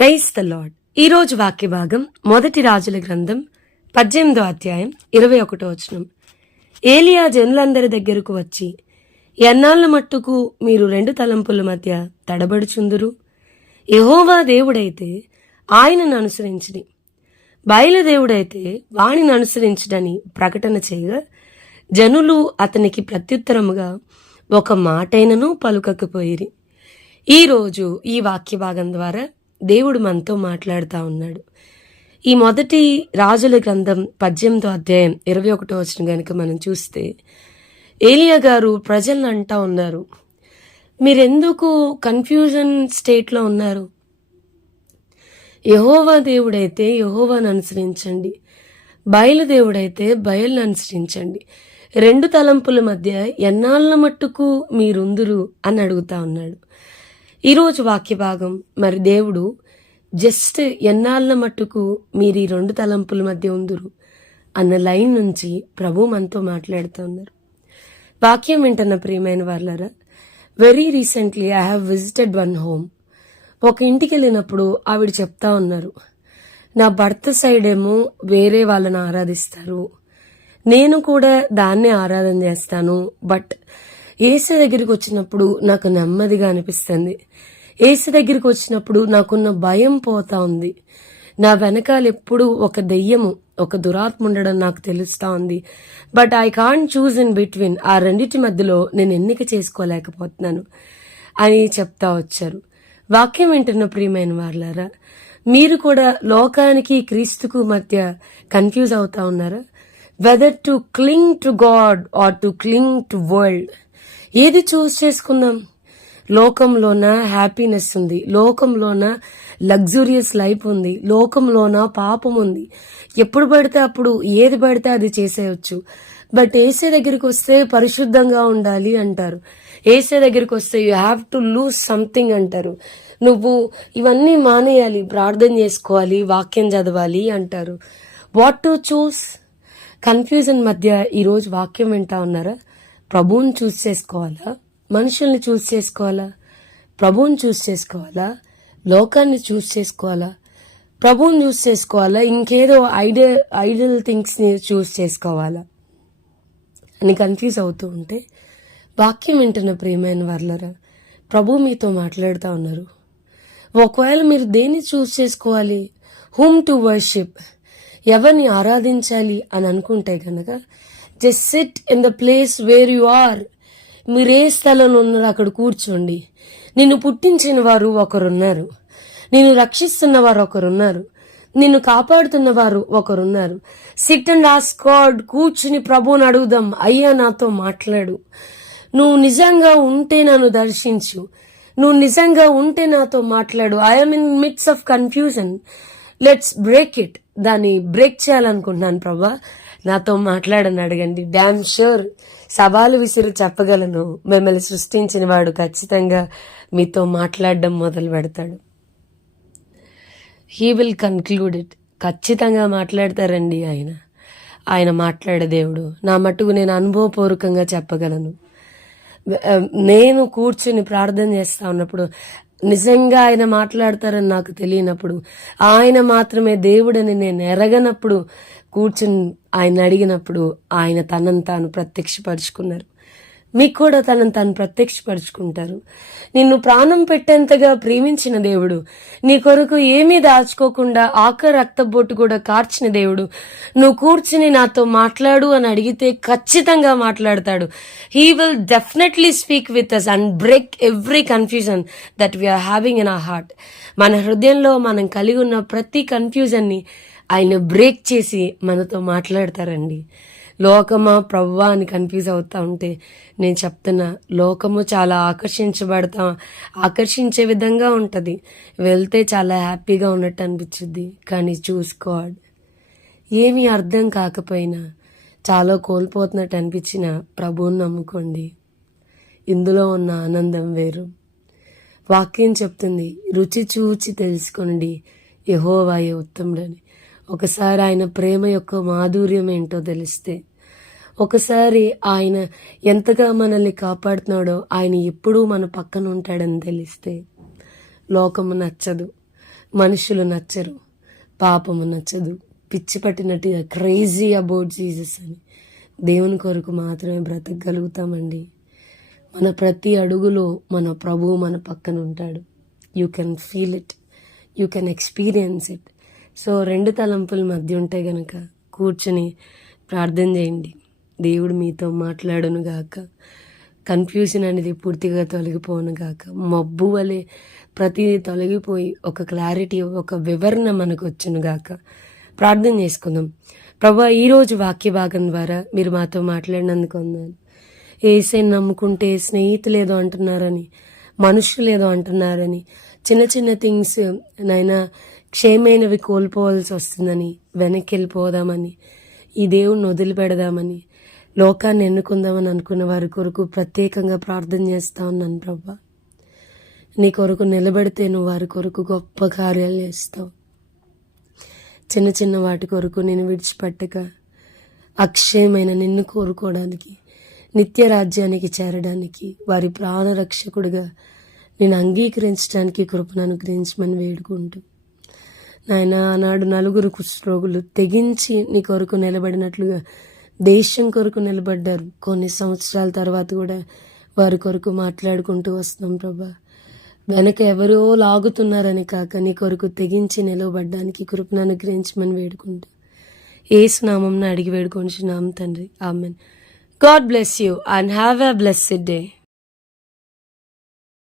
Price the lord ఈరోజు వాక్య భాగం మొదటి రాజుల గ్రంథం పద్దెనిమిదో అధ్యాయం ఇరవై ఒకటో వచనం. ఏలియా జనులందరి దగ్గరకు వచ్చి ఎన్నాళ్ళ మట్టుకు మీరు రెండు తలంపుల మధ్య తడబడుచుందురు? యహోవా దేవుడైతే ఆయనను అనుసరించిడి బయలుదేవుడైతే వాణిని అనుసరించడని ప్రకటన చేయగా జనులు అతనికి ప్రత్యుత్తరముగా ఒక మాటైనను పలుకకపోయిరి. ఈరోజు ఈ వాక్య భాగం ద్వారా దేవుడు మనతో మాట్లాడుతూ ఉన్నాడు. ఈ మొదటి రాజుల గ్రంథం పద్యంతో అధ్యాయం ఇరవై ఒకటో వచ్చిన కనుక మనం చూస్తే ఏలియా గారు ప్రజలను అంటా ఉన్నారు మీరెందుకు కన్ఫ్యూజన్ స్టేట్లో ఉన్నారు? యహోవా దేవుడైతే యహోవాను అనుసరించండి బయలుదేవుడైతే బయలును అనుసరించండి. రెండు తలంపుల మధ్య ఎన్నాళ్ళ మట్టుకు మీరుందురు అని అడుగుతా ఉన్నాడు. ఈరోజు వాక్య భాగం మరి దేవుడు జస్ట్ ఎన్నాళ్ళ మట్టుకు మీరు ఈ రెండు తలంపుల మధ్య ఉందురు అన్న లైన్ నుంచి ప్రభు మనతో మాట్లాడుతూ ఉన్నారు. వాక్యం వింటున్న ప్రియమైన వాళ్ళరా very recently I have visited one home ఒక ఇంటికి వెళ్ళినప్పుడు ఆవిడ చెప్తా ఉన్నారు నా భర్త సైడ్ ఏమో వేరే వాళ్ళని ఆరాధిస్తారు. నేను కూడా దాన్నే ఆరాధన చేస్తాను బట్ ఏసు దగ్గరికి వచ్చినప్పుడు నాకు నెమ్మదిగా అనిపిస్తుంది. ఏసు దగ్గరికి వచ్చినప్పుడు నాకున్న భయం పోతా ఉంది. నా వెనకాల ఎప్పుడు ఒక దెయ్యము ఒక దురాత్మ ఉండడం నాకు తెలుస్తా ఉంది. But I can't choose in between ఆ రెండింటి మధ్యలో నేను ఎన్నిక చేసుకోలేకపోతున్నాను అని చెప్తా వచ్చారు. వాక్యం వింటున్న ప్రియమైన వాళ్ళారా మీరు కూడా లోకానికి క్రీస్తుకు మధ్య కన్ఫ్యూజ్ అవుతా ఉన్నారా? Whether to cling to God or to cling to world ఏది చూస్ చేసుకుందాం? లోకంలోన హ్యాపీనెస్ ఉంది. లోకంలోన లగ్జూరియస్ లైఫ్ ఉంది. లోకంలోన పాపం ఉంది. ఎప్పుడు పడితే అప్పుడు ఏది పడితే అది చేసేయచ్చు. బట్ ఏసే దగ్గరికి వస్తే పరిశుద్ధంగా ఉండాలి అంటారు. ఏసే దగ్గరికి వస్తే you have to lose something అంటారు. నువ్వు ఇవన్నీ మానేయాలి. ప్రార్థన చేసుకోవాలి. వాక్యం చదవాలి అంటారు. వాట్ టు చూస్ కన్ఫ్యూజన్ మధ్య ఈరోజు వాక్యం వింటా ఉన్నారా? ప్రభువుని చూస్ చేసుకోవాలా? మనుషుల్ని చూస్ చేసుకోవాలా? ప్రభువుని చూస్ చేసుకోవాలా? లోకాన్ని చూస్ చేసుకోవాలా? ప్రభువుని చూస్ చేసుకోవాలా? ఇంకేదో ఐడియల్ ఐడియల్ థింగ్స్ని చూస్ చేసుకోవాలా? అని కన్ఫ్యూజ్ అవుతూ ఉంటే వాక్యం వింటున్న ప్రియమైన వర్లరా ప్రభు మీతో మాట్లాడుతూ ఉన్నారు. ఒకవేళ మీరు దేన్ని చూస్ చేసుకోవాలి? హూమ్ టు వర్షిప్ ఎవరిని ఆరాధించాలి అని అనుకుంటే కనుక just sit in the place where you are మీరు ఏ స్థలంలో ఉన్నారో అక్కడ కూర్చోండి. నిన్ను పుట్టించిన వారు ఒకరున్నారు. నిన్ను రక్షిస్తున్న వారు ఒకరున్నారు. నిన్ను కాపాడుతున్న వారు ఒకరున్నారు. సిట్ అండ్ ఆస్ గాడ్ కూర్చుని ప్రభువుని అడుగుదాం అయ్యా నాతో మాట్లాడు. నువ్వు నిజంగా ఉంటే నన్ను దర్శించు. నువ్వు నిజంగా ఉంటే నాతో మాట్లాడు. I'm in midst of confusion let's break it దాన్ని బ్రేక్ చేయాలనుకుంటున్నాను ప్రభా. నాతో మాట్లాడని అడగండి. డ్యామ్ షూర్ సవాలు విసిరి చెప్పగలను. మిమ్మల్ని సృష్టించిన వాడు ఖచ్చితంగా మీతో మాట్లాడడం మొదలు పెడతాడు. హీ విల్ కన్క్లూడ్ ఇట్ ఖచ్చితంగా మాట్లాడతారండి ఆయన. ఆయన మాట్లాడే దేవుడు. నా మట్టుకు నేను అనుభవపూర్వకంగా చెప్పగలను. నేను కూర్చుని ప్రార్థన చేస్తా ఉన్నప్పుడు నిజంగా ఆయన మాట్లాడతారని నాకు తెలియనప్పుడు ఆయన మాత్రమే దేవుడని నేను ఎరగనప్పుడు కూర్చుని ఆయన అడిగినప్పుడు ఆయన తనను తాను ప్రత్యక్షపరుచుకున్నారు. మీకు కూడా తనను తాను ప్రత్యక్షపరుచుకుంటారు. నిన్ను ప్రాణం పెట్టేంతగా ప్రేమించిన దేవుడు నీ కొరకు ఏమీ దాచుకోకుండా ఆఖరి రక్తబొట్టు కూడా కార్చిన దేవుడు. నువ్వు కూర్చుని నాతో మాట్లాడు అని అడిగితే ఖచ్చితంగా మాట్లాడతాడు. He will definitely speak with us and break every confusion that we're having in a heart మన హృదయంలో మనం కలిగి ఉన్న ప్రతి కన్ఫ్యూజన్ని ఆయన బ్రేక్ చేసి మనతో మాట్లాడతారండి. లోకమా ప్రవ్వా అని కన్ఫ్యూజ్ అవుతా ఉంటే నేను చెప్తున్నా లోకము చాలా ఆకర్షించబడతా ఆకర్షించే విధంగా ఉంటుంది. వెళ్తే చాలా హ్యాపీగా ఉన్నట్టు అనిపించుద్ది కానీ చూసుకోడ్ ఏమీ అర్థం కాకపోయినా చాలా కోల్పోతున్నట్టు అనిపించిన ప్రభువుని నమ్ముకోండి. ఇందులో ఉన్న ఆనందం వేరు. వాక్యం చెప్తుంది రుచి చూచి తెలుసుకోండి యహోవాయే ఉత్తముడని. ఒకసారి ఆయన ప్రేమ యొక్క మాధుర్యం ఏంటో తెలిస్తే ఒకసారి ఆయన ఎంతగా మనల్ని కాపాడుతున్నాడో ఆయన ఎప్పుడూ మన పక్కన ఉంటాడని తెలిస్తే లోకము నచ్చదు మనుషులు నచ్చరు పాపము నచ్చదు. పిచ్చి పట్టినట్టుగా క్రేజీ అబౌట్ జీసస్ అని దేవుని కొరకు మాత్రమే బ్రతకగలుగుతామండి. మన ప్రతి అడుగులో మన ప్రభువు మన పక్కన ఉంటాడు. You can feel it you can experience it so రెండు తలంపుల మధ్య ఉంటే గనక కూర్చొని ప్రార్థన చేయండి. దేవుడు మీతో మాట్లాడను గాక. కన్ఫ్యూజన్ అనేది పూర్తిగా తొలగిపోను గాక. మబ్బు వలె ప్రతిదీ తొలగిపోయి ఒక క్లారిటీ ఒక వివరణ మనకు వచ్చును గాక. ప్రార్థన చేసుకుందాం. ప్రభా ఈరోజు వాక్య భాగం ద్వారా మీరు మాతో మాట్లాడినందుకు వందాలు ఏసై నమ్ముకుంటే స్నేహితులు ఏదో అంటున్నారని మనుషులు ఏదో అంటున్నారని చిన్న చిన్న థింగ్స్ నైనా క్షేమైనవి కోల్పోవాల్సి వస్తుందని వెనక్కి వెళ్ళిపోదామని ఈ దేవుణ్ణి వదిలిపెడదామని లోకాన్ని ఎన్నుకుందామని అనుకున్న వారి కొరకు ప్రత్యేకంగా ప్రార్థన చేస్తా ఉన్నాను ప్రభా. నీ కొరకు నిలబడితే నువ్వు వారి కొరకు గొప్ప కార్యాలు చేస్తావు. చిన్న చిన్న వాటి కొరకు నేను విడిచిపెట్టక అక్షయమైన నిన్ను కోరుకోవడానికి నిత్య రాజ్యానికి చేరడానికి వారి ప్రాణరక్షకుడిగా నేను అంగీకరించడానికి కృపను అనుగ్రహించమని వేడుకుంటూ. నాయన ఆనాడు నలుగురు కుష్ఠరోగులు తెగించి నీ కొరకు నిలబడినట్లుగా దేశం కొరకు నిలబడ్డారు. కొన్ని సంవత్సరాల తర్వాత కూడా వారి కొరకు మాట్లాడుకుంటూ వస్తున్నాం ప్రభా. వెనక ఎవరో లాగుతున్నారని కాక నీ కొరకు తెగించి నిలవబడ్డానికి కృపను అనుగ్రహించమని వేడుకుంటూ ఏసునామం అడిగి వేడుకొని నామ తండ్రి. Amen. God bless you and have a blessed day.